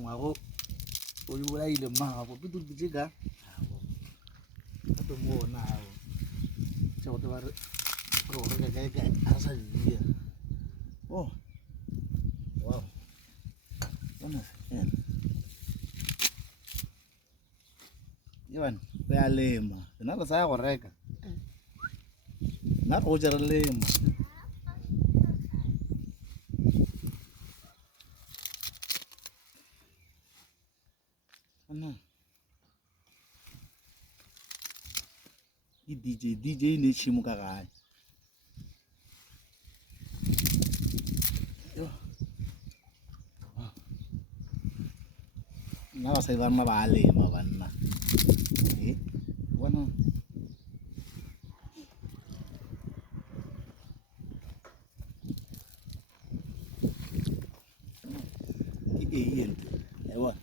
ngwako o di bolaile mmaga go pitutse ka gape mo ona ao tse go te ba re go reka kae a sa dia oh wow bona Ivan re a lema nna re sa go reka nna go jara lema ana DJ ne chimo ka gae yo nna ba sa ba ma ba lema banna bueno y ewa